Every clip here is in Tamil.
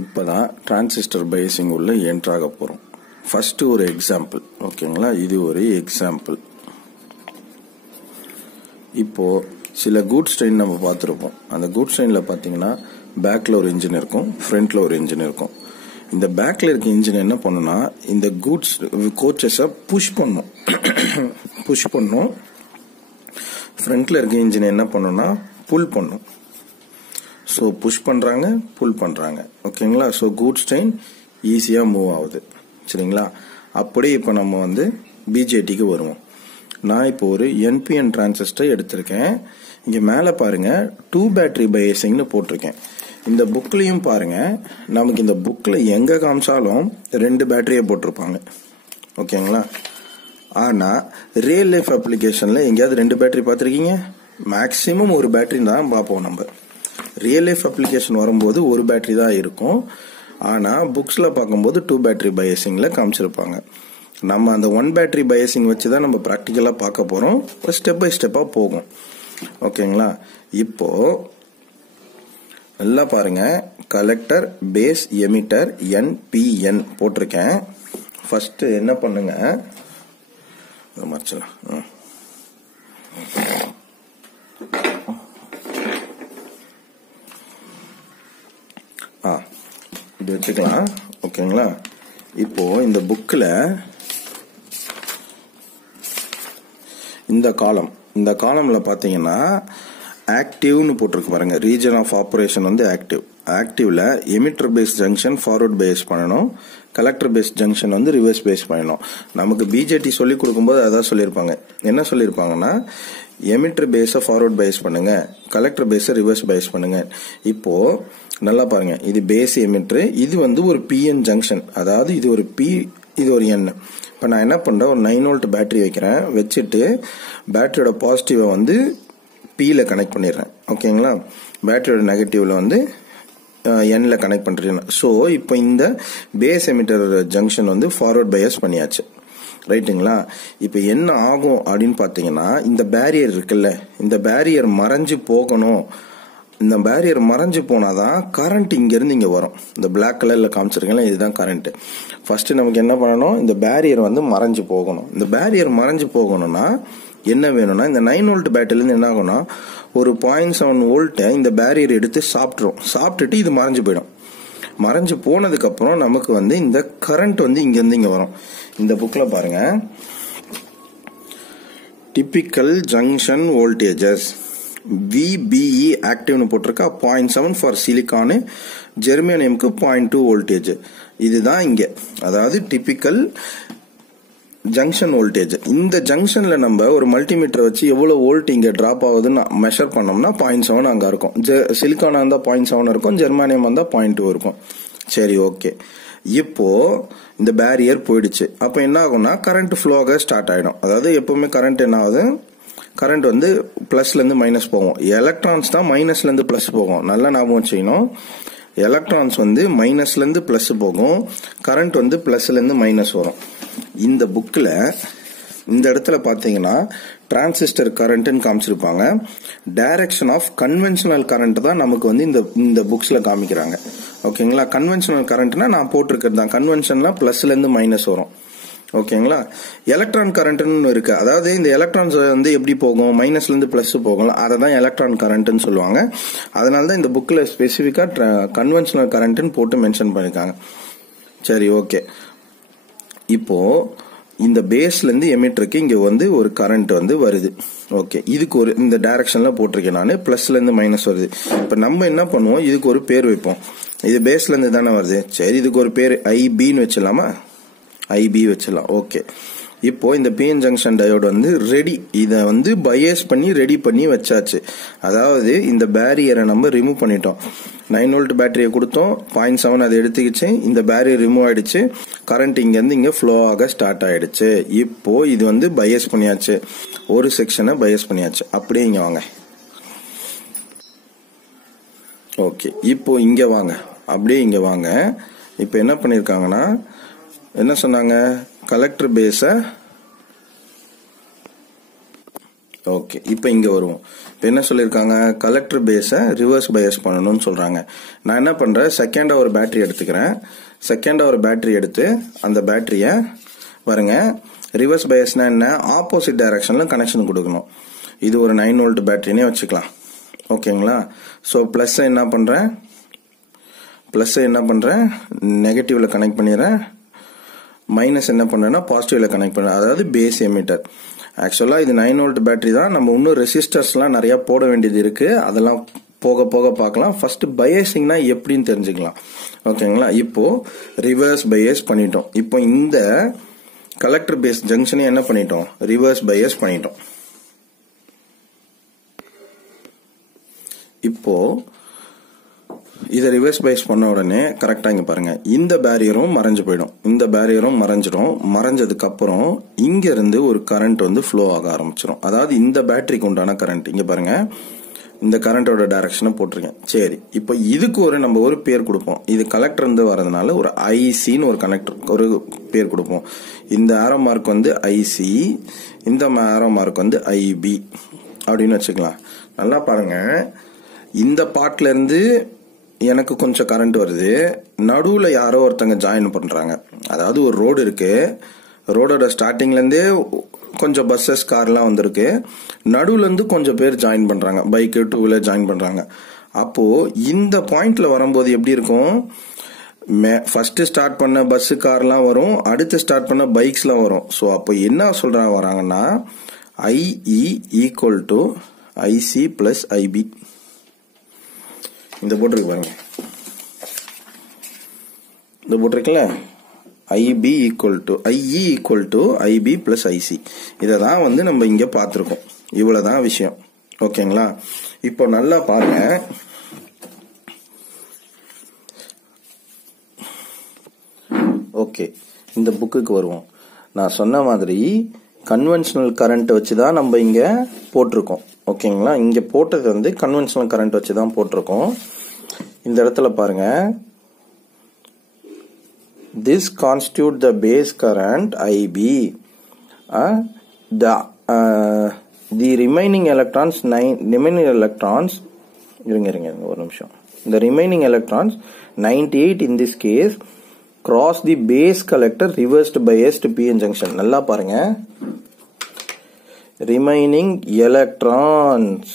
இப்போதான் டிரான்சிஸ்டர் பயாசிங் உள்ள என்ட்ராக போகிறோம். ஃபர்ஸ்ட் ஒரு எக்ஸாம்பிள், ஓகேங்களா? இது ஒரு எக்ஸாம்பிள். இப்போ சில கூட்ஸ் ட்ரெயின் நம்ம பார்த்துருப்போம். அந்த கூட்ஸ் ட்ரெயினில் பார்த்தீங்கன்னா பேக்கில் ஒரு இன்ஜின் இருக்கும், ஃப்ரண்ட்டில் ஒரு இன்ஜின் இருக்கும். இந்த பேக்கில் இருக்க இன்ஜின் என்ன பண்ணுன்னா இந்த கூட்ஸ் கோச்சஸை புஷ் பண்ணும். ஃப்ரண்ட்டில் இருக்க இன்ஜின் என்ன பண்ணுன்னா புல் பண்ணும். ஸோ புஷ் பண்ணுறாங்க, புல் பண்ணுறாங்க, ஓகேங்களா? ஸோ கூட்ஸ் ட்ரெயின் ஈஸியாக மூவ் ஆகுது, சரிங்களா? அப்படியே இப்போ நம்ம பிஜேடிக்கு வருவோம். நான் இப்போ ஒரு என்பிஎன் டிரான்சிஸ்டர் எடுத்திருக்கேன். இங்கே மேலே பாருங்க 2 பேட்டரி பயாசிங்னு போட்டிருக்கேன். இந்த புக்லையும் பாருங்க, நமக்கு இந்த புக்கில் எங்கே காமிச்சாலும் 2 பேட்டரியை போட்டிருப்பாங்க, ஓகேங்களா? ஆனால் ரியல் லைஃப் அப்ளிகேஷனில் எங்கேயாவது 2 பேட்டரி பார்த்துருக்கீங்க? மேக்ஸிமம் ஒரு பேட்டரி தான் பார்ப்போம். நம்ம ரியல் லைஃப் அப்ளிகேஷன் வரும்போது ஒரு பேட்டரி தான் இருக்கும். ஆனால் புக்ஸில் பார்க்கும்போது 2 பேட்டரி பயாசிங்கில் காமிச்சிருப்பாங்க. நம்ம அந்த 1 பேட்டரி பயாசிங் வச்சு தான் நம்ம ப்ராக்டிக்கலாக பார்க்க போகிறோம். ஸ்டெப் பை ஸ்டெப்பாக போகும், ஓகேங்களா? இப்போ நல்லா பாருங்க, கலெக்டர் பேஸ் எமிட்டர் என்பிஎன் போட்டிருக்கேன். ஃபர்ஸ்ட் என்ன பண்ணுங்க, மறைச்சலாம். இது வச்சுக்கலாம், ஓகேங்களா? இப்போ இந்த புக்கில் இந்த காலம்ல பாத்தீங்கன்னா ஆக்டிவ்னு போட்டிருக்கு பாருங்க. ரீஜன் ஆஃப் ஆபரேஷன் ஆக்டிவ்ல emitter base junction forward bias பண்ணணும், collector base junction reverse bias பண்ணணும். நமக்கு பிஜேடி சொல்லி கொடுக்கும்போது அதான் சொல்லியிருப்பாங்க. என்ன சொல்லியிருப்பாங்கன்னா எமிட்டர் பேஸை ஃபார்வர்ட் பேஸ் பண்ணுங்க, கலெக்டர் பேஸை ரிவர்ஸ் பேஸ் பண்ணுங்க. இப்போ நல்லா பாருங்க, இது பேஸ் எமிட்டர், இது ஒரு பிஎன் ஜங்ஷன், அதாவது இது ஒரு பி, இது ஒரு என். இப்போ நான் என்ன பண்றேன், ஒரு 9 வோல்ட் பேட்டரி வைக்கிறேன். வச்சுட்டு பேட்டரியோட பாசிட்டிவை பியில கனெக்ட் பண்ணிடுறேன், ஓகேங்களா? பேட்டரியோட நெகட்டிவ்ல என்ல கனெக்ட் பண்றேன். ஸோ இப்போ இந்த base emitter junction forward bias பண்ணியாச்சு, ரைட்டுங்களா? இப்போ என்ன ஆகும் அப்படின்னு பார்த்தீங்கன்னா, இந்த பேரியர் இருக்குல்ல, இந்த பேரியர் மறைஞ்சு போகணும். இந்த பேரியர் மறைஞ்சு போனாதான் கரண்ட் இங்கிருந்து இங்க வரும். இந்த பிளாக் கலர்ல காமிச்சிருக்கேன், இதுதான் கரண்ட். ஃபர்ஸ்ட் நமக்கு என்ன பண்ணணும், இந்த பேரியர் மறைஞ்சு போகணும். இந்த பேரியர் மறைஞ்சு போகணும்னா என்ன வேணும்னா, இந்த 9 வோல்ட் பேட்டரியில என்ன ஆகும்னா ஒரு 0.7 வோல்ட்டை இந்த பேரியர் எடுத்து சாப்பிட்டுட்டு இது மறைஞ்சு போயிடும். மறைஞ்சு போனதுக்கு அப்புறம் நமக்கு இந்த கரண்ட் இங்கிருந்து இங்க வரும். இந்த புக்ல பாருங்க, டிபிக்கல் ஜங்ஷன் வோல்டேஜஸ் VBE ஆக்டிவ்னு போட்டிருக்கா. 0.7 ஃபார் சிலிக்கானு, ஜெர்மேனியமுக்கு 0.2 வோல்டேஜ். இதுதான் இங்க, அதாவது டிபிக்கல் ஜங்ஷன் வோல்டேஜ். இந்த ஜங்ஷன்ல நம்ம ஒரு மல்டிமீட்டர் வச்சு எவ்வளவு வோல்ட் இங்க டிராப் ஆகுதுன்னு மெஷர் பண்ணோம்னா 0.7 அங்க இருக்கும். சிலிக்கானா இருந்தா 0.7 இருக்கும், ஜெர்மானியம் இருந்தா 0.2 இருக்கும். சரி, ஓகே. இப்போ இந்த பேரியர் போயிடுச்சு. அப்ப என்ன ஆகும்னா கரண்ட் ஃப்ளோ ஆக ஸ்டார்ட் ஆயிடும். அதாவது எப்பவுமே கரண்ட் என்ன ஆகுது, கரண்ட் பிளஸ்ல இருந்து மைனஸ் போகும். எலக்ட்ரான்ஸ் தான் மைனஸ்ல இருந்து பிளஸ் போகும். நல்லா ஞாபகம் வச்சுக்கணும். எலக்ட்ரான்ஸ் மைனஸ்ல இருந்து பிளஸ் போகும், கரண்ட் பிளஸ்ல இருந்து மைனஸ் வரும். இந்த புக்ல இந்த இடத்துல பாத்தீங்கன்னா டிரான்சிஸ்டர் கரண்ட்னு காமிச்சிருப்பாங்க. டைரக்ஷன் ஆஃப் கன்வென்ஷனல் கரண்ட் தான் நமக்கு இந்த புக்ஸ்ல காமிக்கிறாங்க, ஓகேங்களா? கன்வென்ஷனல் கரண்ட்னா நான் போட்டிருக்கிறது தான். கன்வென்ஷன்ல பிளஸ்ல இருந்து மைனஸ் வரும், ஓகேங்களா? எலக்ட்ரான் கரண்ட்னு இருக்கு. அதாவது இந்த எலக்ட்ரான்ஸ் எப்படி போகும், மைனஸ்ல இருந்து பிளஸ் போகும், அதை தான் எலக்ட்ரான் கரண்ட்னு சொல்லுவாங்க. அதனாலதான் இந்த புக்ல ஸ்பெசிபிக்கா கன்வென்ஷனல் கரண்ட்னு போட்டு மென்ஷன் பண்ணிருக்காங்க. சரி, ஓகே. இப்போ இந்த பேஸ்ல இருந்து எமிட்டருக்கு இங்க ஒரு கரண்ட் வருது, ஓகே. இதுக்கு இந்த டைரக்ஷன்ல போட்டிருக்கேன் நான், பிளஸ்ல இருந்து மைனஸ் வருது. இப்ப நம்ம என்ன பண்ணுவோம், இதுக்கு ஒரு பேர் வைப்போம். இது பேஸ்ல இருந்து தானே வருது, சரி இதுக்கு ஒரு பேர் ஐபின்னு வச்சிடலாமா? ஐபி வச்சிடலாம், ஓகே. இப்போ இந்த பிஎன் ஜங்ஷன் டயோடு ரெடி, இதை பயாஸ் பண்ணி ரெடி பண்ணி வச்சாச்சு. அதாவது இந்த பேரியரை நம்ம ரிமூவ் பண்ணிட்டோம். 9 வோல்ட் பேட்டரியை கொடுத்தோம், 0.7 அதை எடுத்துக்கிச்சு, இந்த பேரியர் ரிமூவ் ஆயிடுச்சு, கரண்ட் இங்கிருந்து இங்க ஃப்ளோ ஆக ஸ்டார்ட் ஆயிடுச்சு. இப்போ இது பயாஸ் பண்ணியாச்சு, ஒரு செக்ஷனை பயாஸ் பண்ணியாச்சு. அப்படியே இங்க வாங்க, ஓகே. இப்போ இங்க வாங்க, அப்படியே இங்க வாங்க. இப்போ என்ன பண்ணிருக்காங்கன்னா, என்ன சொன்னாங்க, கலெக்டர் பேஸ ஓகே, இப்போ இங்கே வருவோம். இப்போ என்ன சொல்லியிருக்காங்க, கலெக்டர் பேஸை ரிவர்ஸ் பயஸ் பண்ணணும்னு சொல்கிறாங்க. நான் என்ன பண்ணுறேன், செகண்டாக ஒரு பேட்டரி எடுத்துக்கிறேன். செகண்டாக ஒரு பேட்டரி எடுத்து அந்த பேட்டரியை பாருங்க, ரிவர்ஸ் பயஸ்னா என்ன, ஆப்போசிட் டைரக்ஷனில் கனெக்ஷன் கொடுக்கணும். இது ஒரு 9 வோல்ட் பேட்டரினே வச்சுக்கலாம். ஓகேங்களா? ஸோ ப்ளஸ்ஸை என்ன பண்ணுறேன், நெகட்டிவில் கனெக்ட் பண்ணிடுறேன். மைனஸ் என்ன பண்ணுறேன்னா பாசிட்டிவில் கனெக்ட் பண்ணுறேன். அதாவது பேஸ் எமிட்டர். ஆக்சுவலாக இது 9 வோல்ட் பேட்டரி தான். நம்ம இன்னும் ரெசிஸ்டர்ஸ்லாம் நிறையா போட வேண்டியது இருக்குது. அதெல்லாம் போக போக பார்க்கலாம். ஃபர்ஸ்ட் பயசிங்னா எப்படின்னு தெரிஞ்சுக்கலாம். ஓகேங்களா? இப்போ ரிவர்ஸ் பயஸ் பண்ணிட்டோம். இப்போ இந்த கலெக்டர் பேஸ் ஜங்ஷனை என்ன பண்ணிட்டோம், ரிவர்ஸ் பயஸ் பண்ணிட்டோம். இப்போ இதை ரிவர்ஸ் பயஸ் பண்ண உடனே கரெக்டாக இங்கே பாருங்க, இந்த பேரியரும் மறைஞ்சு போயிடும். இந்த பேரியரும் மறைஞ்சிடும். மறைஞ்சதுக்கு அப்புறம் இங்க இருந்து ஒரு கரண்ட் வந்து ஃப்ளோ ஆக ஆரம்பிச்சிடும். அதாவது இந்த பேட்டரிக்கு உண்டான கரண்ட் இங்க பாருங்க, இந்த கரண்டோட டைரக்ஷனை போட்டிருக்கேன். சரி, இப்போ இதுக்கு நம்ம ஒரு பேர் கொடுப்போம். இது கலெக்டர் இருந்து வரதுனால ஒரு ஐசின்னு ஒரு பேர் கொடுப்போம். இந்த ஆரோ மார்க் வந்து ஐசி, இந்த ஆரோ மார்க் வந்து ஐபி அப்படின்னு வச்சுக்கலாம். நல்லா பாருங்க, இந்த பார்ட்ல இருந்து எனக்கு கொஞ்சம் கரண்ட் வருது. நடுவில் யாரோ ஒருத்தங்க ஜாயின் பண்றாங்க. அதாவது ஒரு ரோடு இருக்கு, ரோடோட ஸ்டார்டிங்ல இருந்தே கொஞ்சம் பஸ்ஸஸ் கார்லாம் வந்திருக்கு. நடுவுல இருந்து கொஞ்சம் பேர் ஜாயின் பண்றாங்க, பைக்கு 2 வீலர் ஜாயின் பண்றாங்க. அப்போ இந்த பாயிண்ட்ல வரும்போது எப்படி இருக்கும், ஃபர்ஸ்ட் ஸ்டார்ட் பண்ண பஸ் கார்லாம் வரும், அடுத்து ஸ்டார்ட் பண்ண பைக்ஸ்லாம் வரும். ஸோ அப்போ என்ன வராங்கன்னா IE equal to IC plus IB. இந்த போட்டிருக்கு பாருங்க, இந்த போட்டிருக்குல்ல, IB equal to IE equal to IB plus IC. இதை தான் வந்து நம்ம இங்க பார்த்துருக்கோம். இவ்வளவுதான் விஷயம். ஓகேங்களா? இப்போ நல்லா பாருங்க, ஓகே, இந்த புக்குக்கு வருவோம். நான் சொன்ன மாதிரி கன்வென்ஷனல் கரண்ட் வச்சு தான் நம்ம இங்க போட்டிருக்கோம். ஓகேங்களா? இங்க போட்டது வந்து கன்வென்ஷனல் கரண்ட் வச்சு தான் போட்டிருக்கோம். இந்த இடத்துல பாருங்க, this constitute the base current IB. The remaining electrons ஒரு நிமிஷம். The remaining electrons 98 in this case cross the base collector reversed biased PN junction. நல்லா பாருங்க, remaining electrons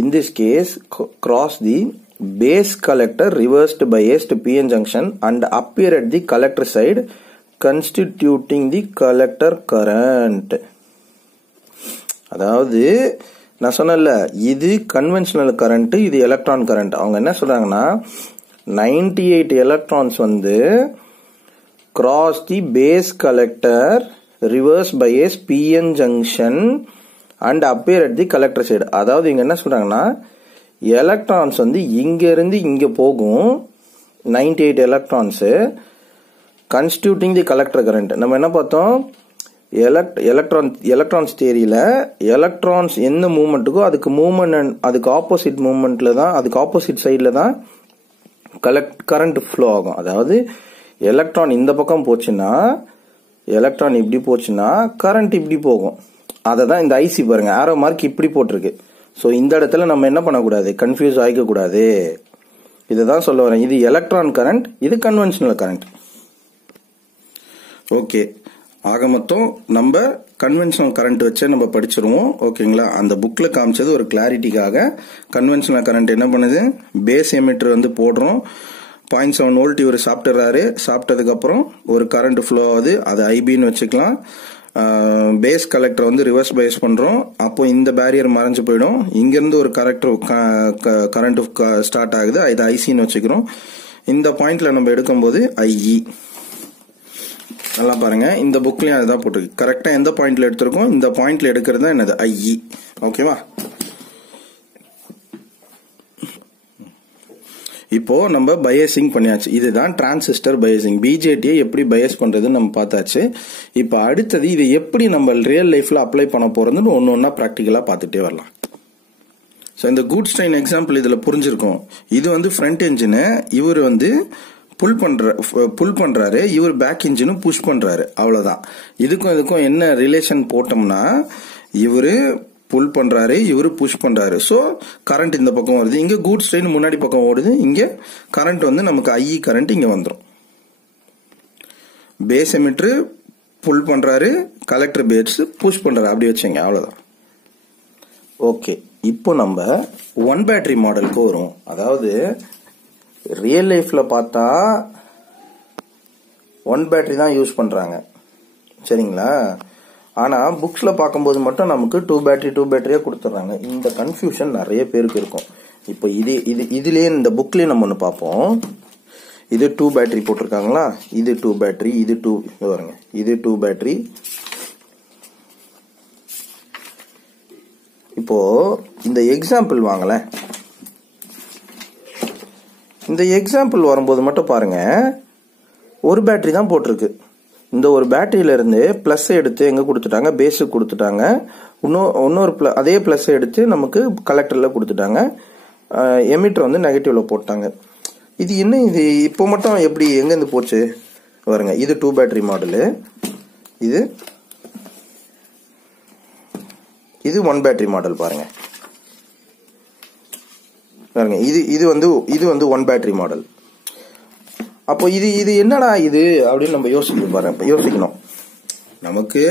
in this case cross the base collector reversed biased PN junction and appear at the collector side constituting the collector current. அதாவது நான் சொன்னல, இது கன்வென்ஷனல் கரண்ட், இது எலக்ட்ரான் கரண்ட். அவங்க என்ன சொல்றாங்கன்னா 98 எலக்ட்ரான்ஸ் வந்து cross the base collector reverse bias PN junction and appear at the collector side. அதாவது இங்க என்ன சொல்றாங்கன்னா, எலக்ட்ரான்ஸ் வந்து இங்க இருந்து இங்க போகும். 98 எலக்ட்ரான்ஸ் கன்ஸ்டியூட்டிங் தி கலெக்டர் கரண்ட். நம்ம என்ன பார்த்தோம், எலக்ட்ரான்ஸ் தியரியில எலக்ட்ரான்ஸ் என்ன மூவ்மெண்ட்டுக்கோ அதுக்கு ஆப்போசிட் மூவ்மெண்ட்ல தான், அதுக்கு ஆப்போசிட் சைட்ல தான் கரண்ட் ஃப்ளோ ஆகும். அதாவது எலக்ட்ரான் இந்த பக்கம் போச்சுன்னா, எலக்ட்ரான் இப்படி போச்சுன்னா கரண்ட் இப்படி போகும். அதை தான் இந்த ஐசி பாருங்க, ஆரோ மார்க் இப்படி போட்டிருக்கு. ஸோ இந்த இடத்துல நம்ம என்ன பண்ணக்கூடாது, கன்ஃபியூஸ் ஆகிக்க கூடாது. இதுதான் சொல்ல வரேன். இது எலக்ட்ரான் கரண்ட், இது கன்வென்ஷனல் கரண்ட். ஓகே, ஆக மொத்தம் நம்ம கன்வென்ஷனல் கரண்ட் வச்சு நம்ம படிச்சிருவோம். ஓகேங்களா? அந்த புக்ல காமிச்சது ஒரு கிளாரிட்டிக்காக. கன்வென்ஷனல் கரண்ட் என்ன பண்ணுது, பேஸ் எமிட்டர் வந்து போடுறோம். 0.7 வோல்ட் இவர் சாப்பிட்டுறாரு. சாப்பிட்டதுக்கு அப்புறம் ஒரு கரண்ட் ஃப்ளோ ஆகுது, அது ஐபின்னு வச்சுக்கலாம். பேஸ் கலெக்டர் வந்து ரிவர்ஸ் பயஸ் பண்றோம். அப்போ இந்த பேரியர் மறைஞ்சு போயிடும். இங்கிருந்து ஒரு கரண்ட் ஸ்டார்ட் ஆகுது, இது ஐசின்னு வச்சுக்கிறோம். இந்த பாயிண்ட்ல நம்ம எடுக்கும்போது ஐஇ. நல்லா பாருங்க, இந்த புக்லயும் அதுதான் போட்டிருக்கு. கரெக்டா எந்த பாயிண்ட்ல எடுத்திருக்கோம், இந்த பாயிண்ட்ல எடுக்கிறது தான் என்னது, ஐஇ. ஓகேவா? இப்போ நம்ம பயசிங் பண்ணியாச்சு. இதுதான் டிரான்சிஸ்டர் பயசிங். பிஜேடியை எப்படி பயஸ் பண்றதுன்னு நம்ம பார்த்தாச்சு. இப்போ அடுத்தது இதை எப்படி நம்ம ரியல் லைஃப்ல அப்ளை பண்ண போறதுன்னு ஒன்னொன்னா பிராக்டிக்கலா பார்த்துட்டே வரலாம். ஸோ இந்த கூட்ஸ்டைன் எக்ஸாம்பிள் இதுல புரிஞ்சிருக்கும். இது வந்து ஃப்ரண்ட் என்ஜின், இவர் வந்து புல் பண்றாரு, இவர் பேக் இன்ஜினும் புஷ் பண்றாரு. அவ்வளவுதான். இதுக்கும் என்ன ரிலேஷன் போட்டோம்னா, இவரு புல் பண்றாரு, இவரு புஷ் பண்றாரு. சோ கரண்ட் இந்த பக்கம் வருது. இங்க கூட்ஸ் ட்ரெயின் முன்னாடி பக்கம் ஓடுது. இங்க கரண்ட் வந்து நமக்கு ஐஇ கரண்ட் இங்க வந்துடும். பேஸ் எமிட்டர் புல் பண்றாரு, கலெக்டர் பேஸ் புஷ் பண்றாரு. அப்படி வச்சுங்க. அவ்வளவுதான். ஓகே, இப்போ நம்ம ஒன் பேட்டரி மாடலுக்கு வரும். அதாவது ரியல் லைஃப்ல பார்த்தா ஒன் பேட்டரி தான் யூஸ் பண்றாங்க, சரிங்களா? ஆனா புக்ஸ்ல பார்க்கும்போது மட்டும் நமக்கு டூ பேட்டரியா கொடுத்துறாங்க. இந்த கன்ஃபியூஷன் நிறைய பேருக்கு இருக்கும். இப்போ இதுலயே இந்த புக்லயே நம்ம ஒன்று பார்ப்போம். இது 2 பேட்டரி போட்டிருக்காங்களா? இது 2 பேட்டரி, இது 2 வருங்க, இது 2 பேட்டரி. இப்போ இந்த எக்ஸாம்பிள் வாங்கல. இந்த எக்ஸாம்பிள் வரும்போது மட்டும் பாருங்க, ஒரு பேட்டரி தான் போட்டிருக்கு. இந்த ஒரு பேட்டரியில இருந்து பிளஸ் எடுத்து எங்க கொடுத்துட்டாங்க? பேஸுக்கு கொடுத்துட்டாங்க. இன்னொரு அதே பிளஸ் எடுத்து நமக்கு கலெக்டர்ல கொடுத்துட்டாங்க. எமிட்டர் வந்து நெகட்டிவ்ல போட்டாங்க. இது என்ன? இது இப்போ மட்டும் எப்படி எங்க இருந்து போச்சு பாருங்க. இது 2 பேட்டரி மாடலு, இது 1 பேட்டரி மாடல். பாருங்க பாருங்க, இது வந்து 1 பேட்டரி மாடல். அப்போ இது என்னடா இது அப்படின்னு நம்ம யோசிக்கணும். நமக்கு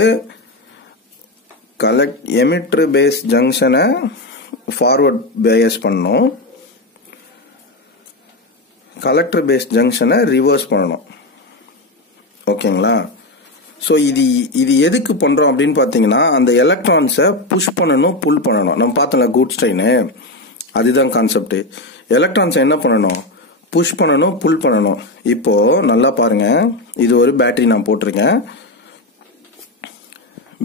எமிட்டர் பேஸ் ஜங்ஷனை ஃபார்வர்ட் பேஸ் பண்ணணும், கலெக்டர் பேஸ் ஜங்ஷனை ரிவர்ஸ் பண்ணணும். ஓகேங்களா? ஸோ இது எதுக்கு பண்றோம் அப்படின்னு பாத்தீங்கன்னா, அந்த எலக்ட்ரான்ஸை புஷ் பண்ணணும், புல் பண்ணணும். நம்ம பார்த்தோம்ல கூட்ஸ் ட்ரெயின், அதுதான் கான்செப்ட். எலக்ட்ரான்ஸை என்ன பண்ணணும்? புஷ் பண்ணணும், புல் பண்ணணும். இப்போ நல்லா பாருங்க, இது ஒரு பேட்டரி நான் போட்டிருக்கேன்.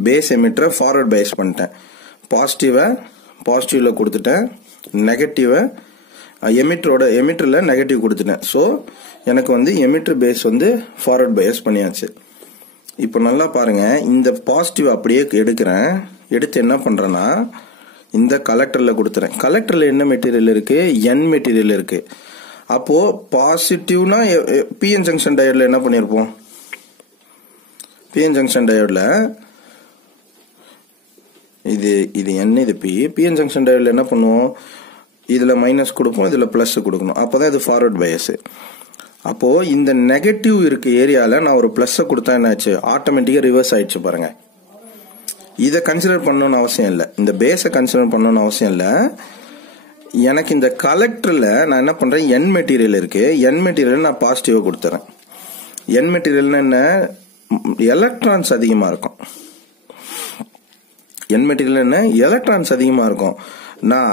பேஸ் எமிட்டரை ஃபார்வர்ட் பேஸ் பண்ணிட்டேன். பாசிட்டிவ்ல கொடுத்துட்டேன், நெகட்டிவை எமிட்டர்ல நெகட்டிவ் கொடுத்துட்டேன். ஸோ எனக்கு வந்து எமிட்டர் பேஸ் வந்து ஃபார்வர்ட் பேஸ் பண்ணியாச்சு. இப்போ நல்லா பாருங்க, இந்த பாசிட்டிவ் அப்படியே எடுக்கிறேன். எடுத்து என்ன பண்றேன்னா, இந்த கலெக்டர்ல கொடுத்துறேன். கலெக்டர்ல என்ன மெட்டீரியல் இருக்கு? N மெட்டீரியல் இருக்கு. அப்போ பாசிட்டிவ்னா பிஎன் ஜங்ஷன் டயோட்ல என்ன பண்ணிருப்போம்? பிஎன் ஜங்ஷன் டயோட்ல இது N, இது பிஎன் ஜங்ஷன் டயோட்ல என்ன பண்ணுவோம்? இதுல மைனஸ் கொடுப்போம், இதுல பிளஸ் கொடுக்கணும். அப்பதான் இது ஃபார்வர்ட் பயஸ். அப்போ இந்த நெகட்டிவ் இருக்க ஏரியால நான் ஒரு பிளஸ் கொடுத்தா என்ன ஆச்சு? ஆட்டோமேட்டிக்கா ரிவர்ஸ் ஆயிடுச்சு. பாருங்க, இதை கன்சிடர் பண்ணணும்னு அவசியம் இல்லை, இந்த பேஸை கன்சிடர் பண்ணணும்னு அவசியம் இல்லை. எனக்கு இந்த கலெக்டர்ல நான் என்ன பண்றேன்? N மெட்டீரியல் இருக்கு. N மெட்டீரியல் நான் பாசிட்டிவா கொடுத்துறேன். N மெட்டீரியல்னா என்ன? எலக்ட்ரான்ஸ் அதிகமா இருக்கும். N மெட்டீரியல் என்ன? எலக்ட்ரான்ஸ் அதிகமா இருக்கும். நான்